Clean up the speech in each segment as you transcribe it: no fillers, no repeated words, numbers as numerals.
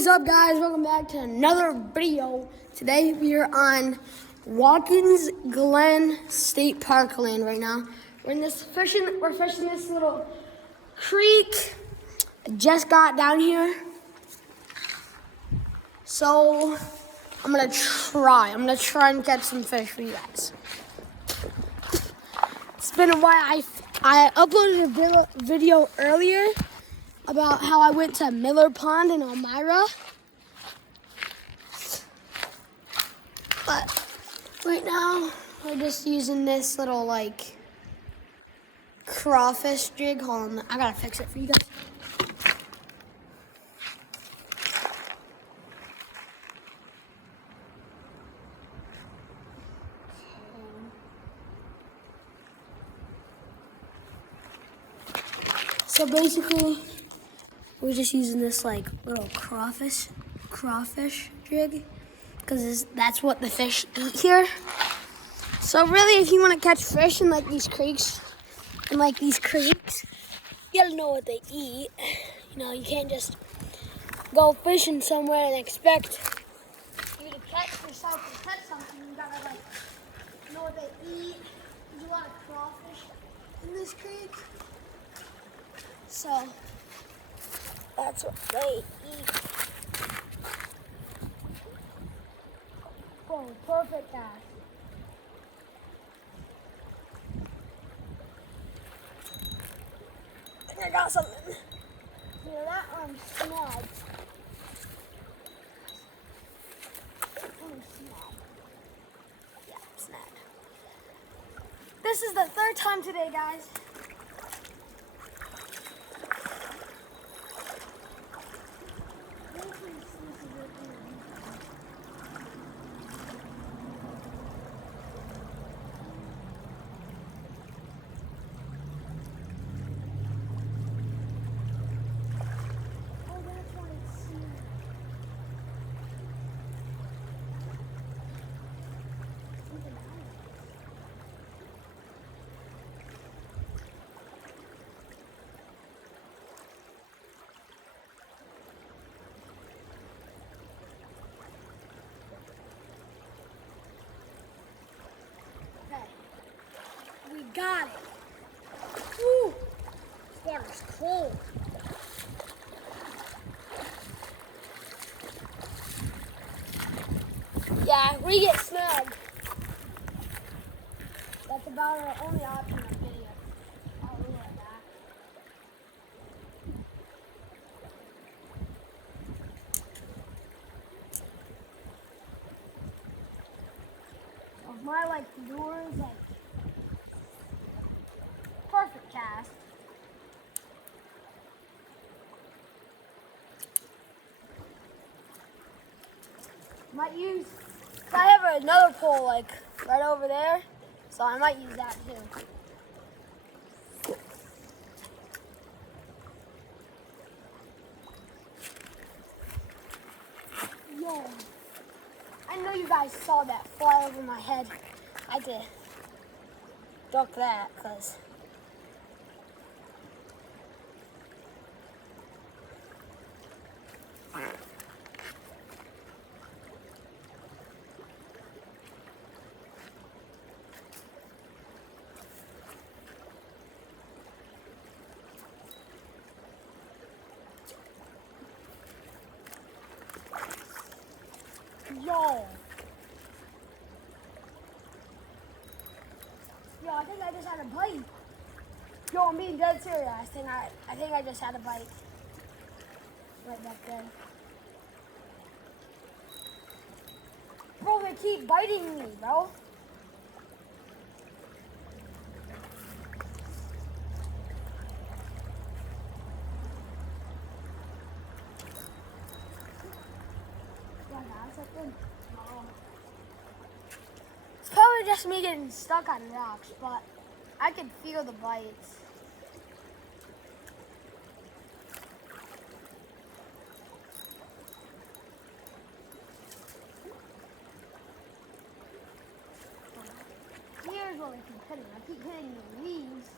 is up, guys? Welcome back to another video. Today we are on Watkins Glen State Park land right now. We're fishing this little creek. I just got down here. So I'm gonna try and catch some fish for you guys. It's been a while. I uploaded a video earlier about how I went to Miller Pond in Elmira. But right now, we're just using this little crawfish jig. Hold on, I gotta fix it for you guys. So basically, we're just using this little crawfish jig because that's what the fish eat here. So really, if you want to catch fish in these creeks, you gotta know what they eat. You know, you can't just go fishing somewhere and expect you to catch something. You gotta know what they eat. There's a lot of crawfish in this creek, so that's what they eat. Oh, perfect guys. I got something. Yeah, that one's snagged. Yeah, snagged. This is the third time today, guys. We got it. Woo! This water's cold. Yeah, we get snagged. That's about our only option of video. I'll leave it at that. Of my lures, perfect cast. Might use, I have another pole right over there, so I might use that too. Yo, I know you guys saw that fly over my head. I had to duck that because Yo, I think I just had a bite. Yo, I'm being dead serious. I think I just had a bite. Right back there. Bro, they keep biting me, bro. Yeah, that's something. No. It's probably just me getting stuck on rocks, but I can feel the bites. Here's what I keep hitting. I keep hitting the leaves.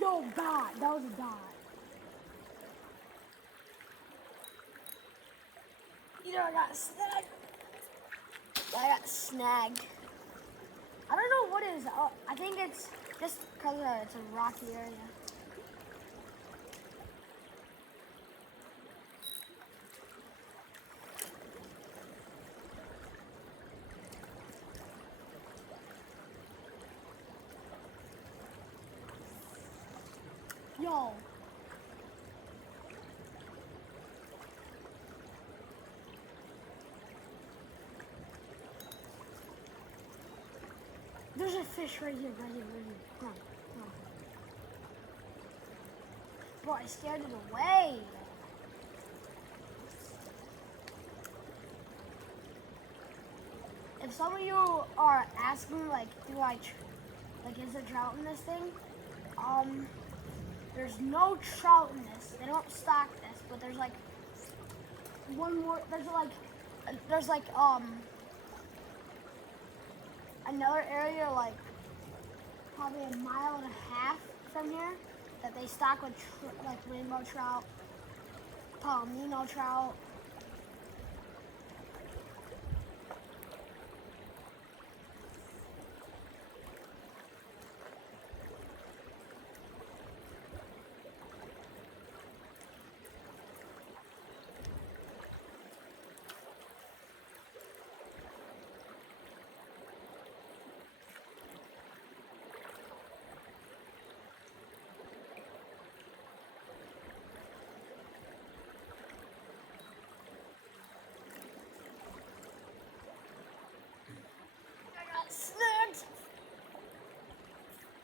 Yo, God, that was a dot. Either I got snagged. I got snagged. I don't know what it is. Oh, I think it's just because it's a rocky area. Yo. There's a fish right here, right here, right here. Come on, come on. Bro, I scared it away. If some of you are asking, like, is there trout in this thing? There's no trout in this. They don't stock this, but there's like one more. There's like another area like probably a mile and a half from here that they stock with like rainbow trout, palomino trout. Snagged!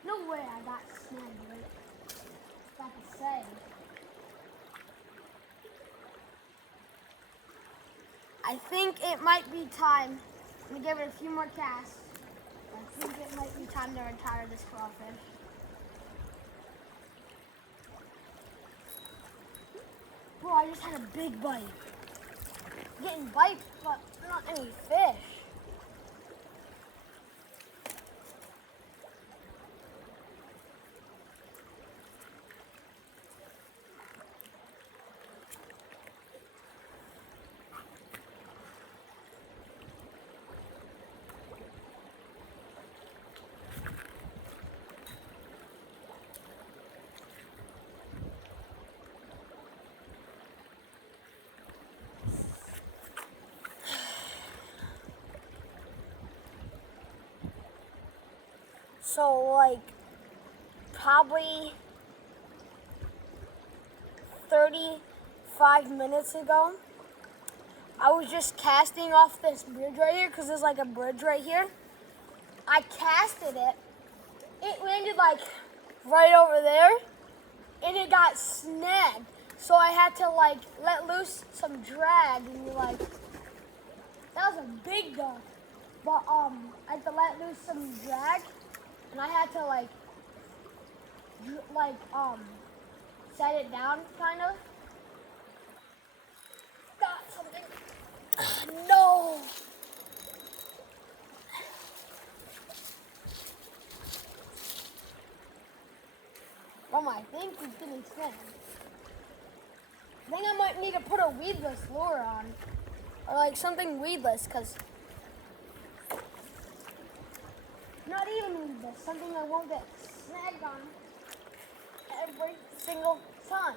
No way I got snagged, right? About to say. I think it might be time. I'm gonna give it a few more casts. I think it might be time to retire this crawfish. Bro, I just had a big bite. I'm getting bites, but not any fish. So, like, probably 35 minutes ago, I was just casting off this bridge right here because there's like a bridge right here. I casted it. It landed like right over there and it got snagged. So I had to like let loose some drag and like, that was a big duck. But I had to let loose some drag and I had to like set it down kind of. Got something. No. I think he's getting snagged. I think I might need to put a weedless lure on. Or like something weedless, because not even weedless, something I won't get snagged on every single time.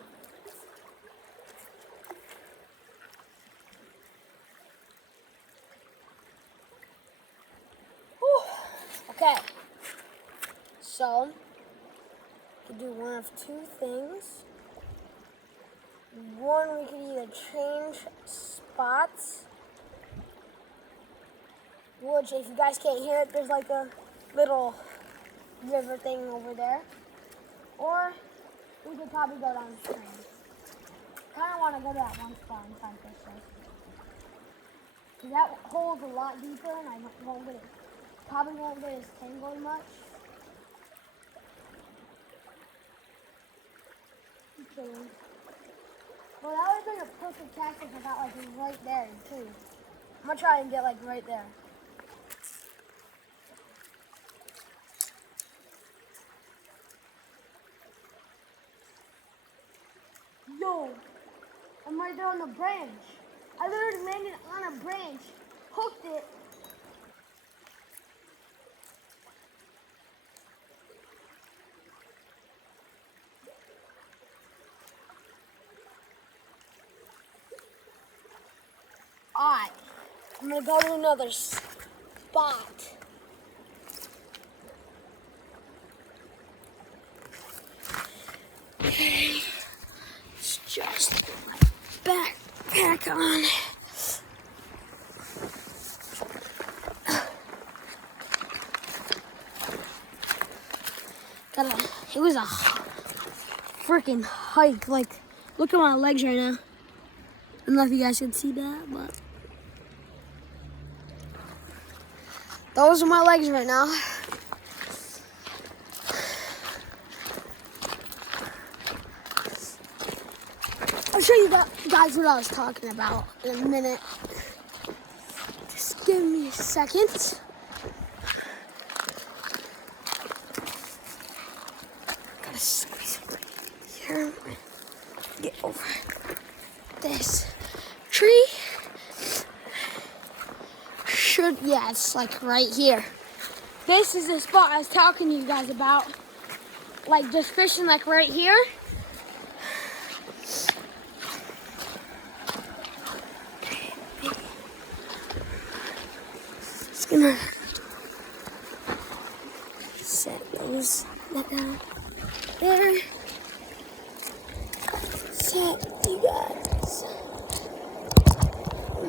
Whew. Okay, so we could do one of two things. One, we could either change spots, which if you guys can't hear it, there's like a little river thing over there. Or we could probably go downstream. Kind of want to go to that one spot and find fish though. Because that hole's a lot deeper and I won't get it. Probably won't get as tangled much. Okay. Well, that would have been a perfect cast if I got like right there too. I'm gonna try and get like right there. No, I'm right there on the branch. I literally landed on a branch, hooked it. Alright, I'm gonna go to another spot. Okay, let's just put my backpack on. It was a freaking hike. Like, look at my legs right now. I don't know if you guys can see that, but those are my legs right now. I'll show you guys what I was talking about in a minute. Just give me a second. Gotta squeeze here. Get over this tree. Yeah, it's like right here. This is the spot I was talking to you guys about. Like just fishing like right here. Just gonna set those down there. Set you guys.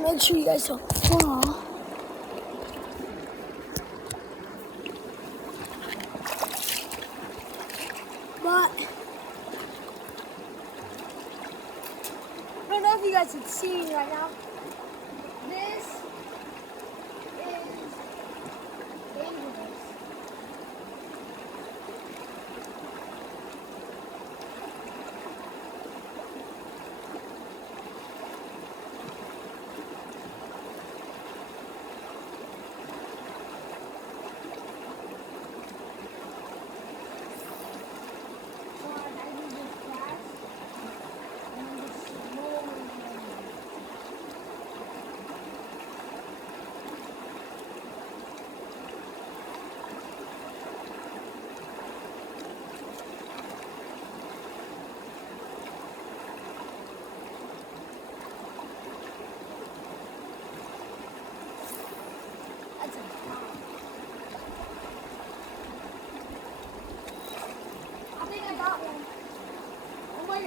Make sure you guys don't fall. But I don't know if you guys can see me right now. This is dangerous.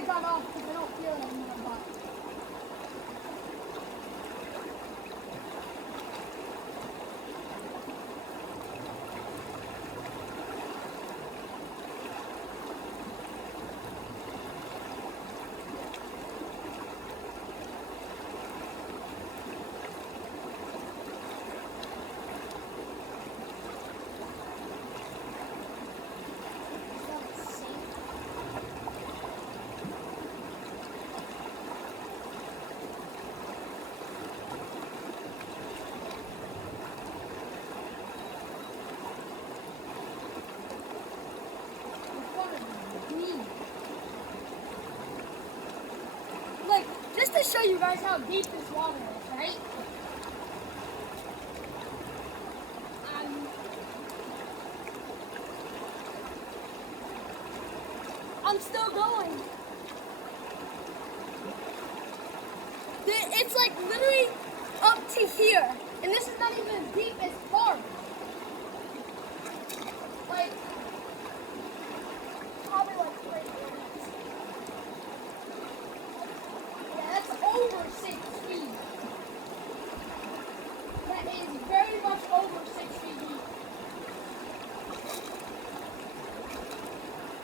Got off because I don't feel it in my butt. Just to show you guys how deep this water is, right? I'm still going. It's like literally up to here. And this is not even the deepest part. Like, probably like 3 minutes. Yeah, that's over 6 feet. That is very much over 6 feet deep.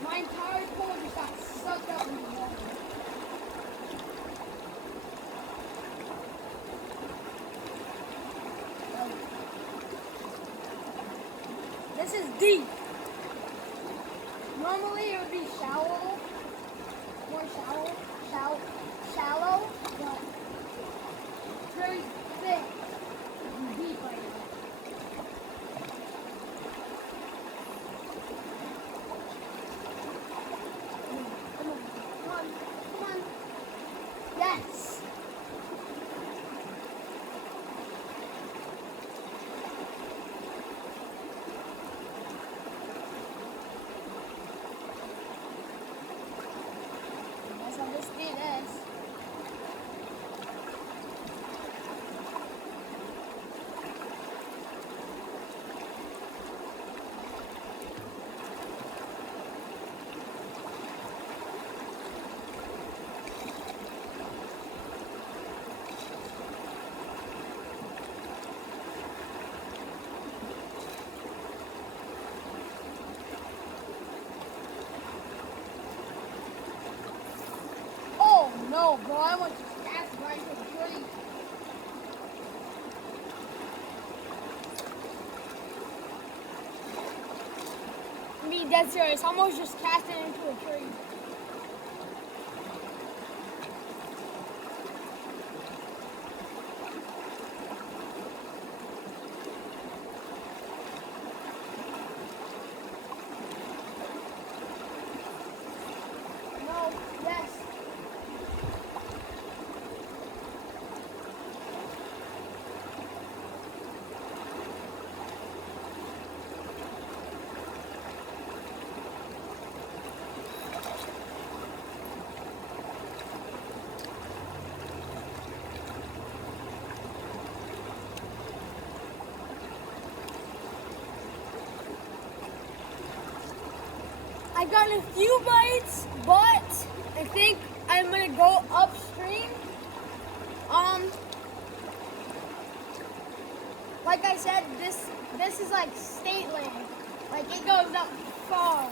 My entire core just got sucked up in the water. This is deep. Normally it would be shallow, more shallow, but it's very thick and deep right now. Come on. Yo, bro, I want to cast right into the tree. I'm being dead serious. I almost just cast it into a tree. No, yes. I got a few bites, but I think I'm gonna go upstream. Like I said, this is like state land. Like it goes up far.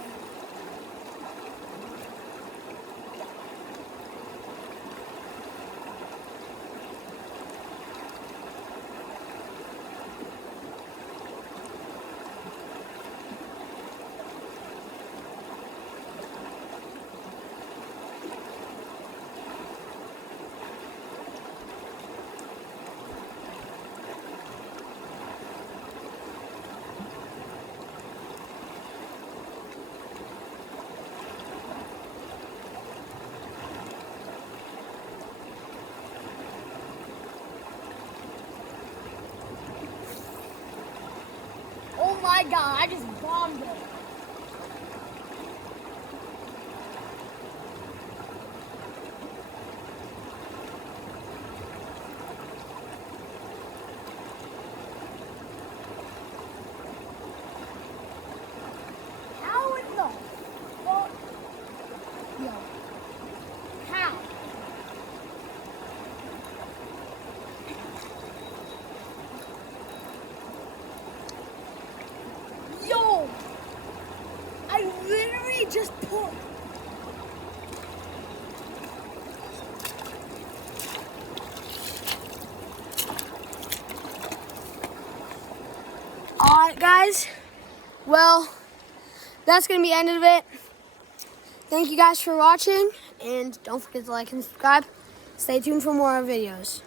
Oh my god, I just bombed it. How in the fuck? Yo. How? Yo! I literally just put. Alright, guys. Well, that's going to be the end of it. Thank you guys for watching. And don't forget to like and subscribe. Stay tuned for more videos.